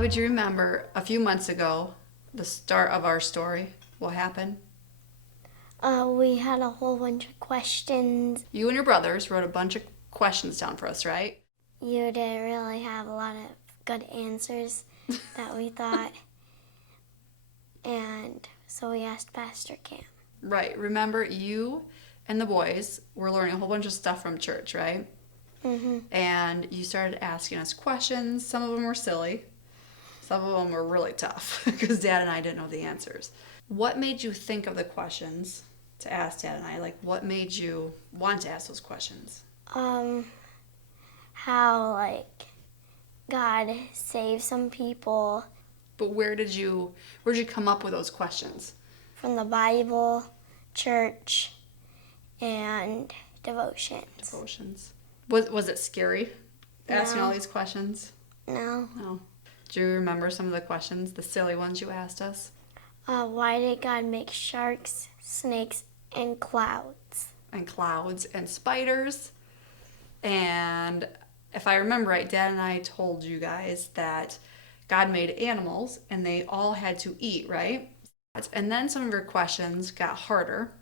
Shelby, do you remember a few months ago, the start of our story? What happened? We had a whole bunch of questions. You and your brothers wrote a bunch of questions down for us, right? You didn't really have a lot of good answers that we thought. And so we asked Pastor Cam. Right. Remember, you and the boys were learning a whole bunch of stuff from church, right? Mm-hmm. And you started asking us questions. Some of them were silly. Some of them were really tough because Dad and I didn't know the answers. What made you think of the questions to ask Dad and I? Like, what made you want to ask those questions? How, God saved some people But where'd you come up with those questions? from the Bible, church, and devotions. Devotions. Was it scary asking No. all these questions? No. No. Do you remember some of the questions, the silly ones you asked us? Why did God make sharks, snakes, and clouds? And clouds and spiders. And if I remember right, Dad and I told you guys that God made animals and they all had to eat, right? And then some of your questions got harder.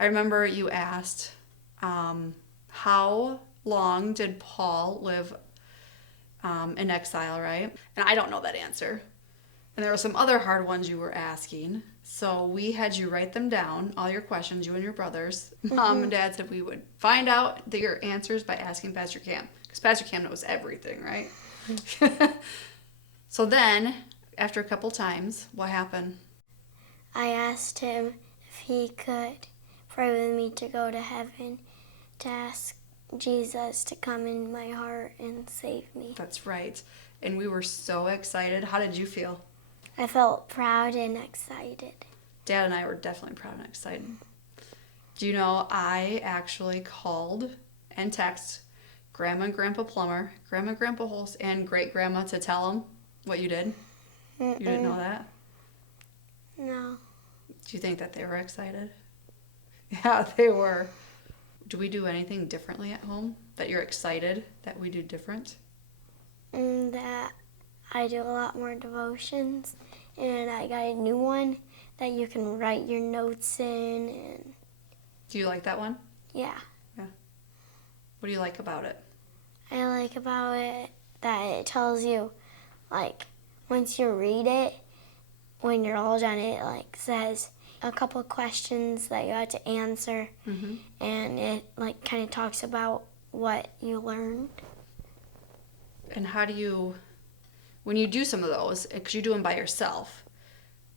I remember you asked, how long did Paul live in exile, right? And I don't know that answer. And there were some other hard ones you were asking. So we had you write them down, all your questions, you and your brothers. Mom and Dad said we would find out your answers by asking Pastor Cam. Because Pastor Cam knows everything, right? So then, after a couple times, what happened? I asked him if he could pray with me to go to heaven, to ask Jesus to come in my heart and save me. That's right. And we were so excited. How did you feel? I felt proud and excited. Dad and I were definitely proud and excited. Do you know, I actually called and texted Grandma and Grandpa Plummer, Grandma and Grandpa Holst, and Great Grandma to tell them what you did? You didn't know that? No. Do you think that they were excited? Yeah, they were. Do we do anything differently at home that you're excited that we do different? That I do a lot more devotions, and I got a new one that you can write your notes in. And Do you like that one? yeah. What do you like about it? I like about it that it tells you, once you read it, when you're all done, it says a couple questions that you have to answer, and it kind of talks about what you learned. And how do you, when you do some of those, because you do them by yourself,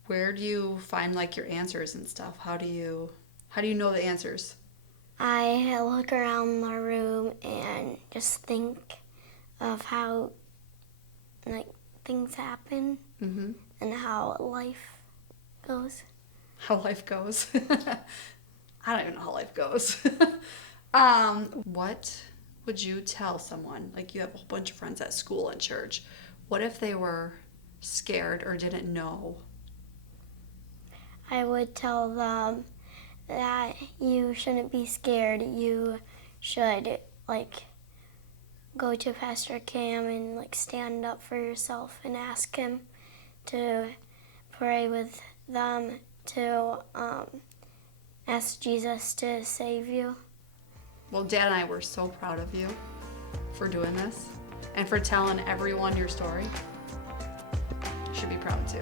where do you find your answers and stuff? How do you know the answers? I look around my room and just think of how things happen and how life goes. How life goes. I don't even know how life goes. What would you tell someone? You have a whole bunch of friends at school and church. What if they were scared or didn't know? I would tell them that you shouldn't be scared. You should go to Pastor Cam and stand up for yourself and ask him to pray with them, to ask Jesus to save you. Well, Dad and I were so proud of you for doing this and for telling everyone your story. You should be proud too.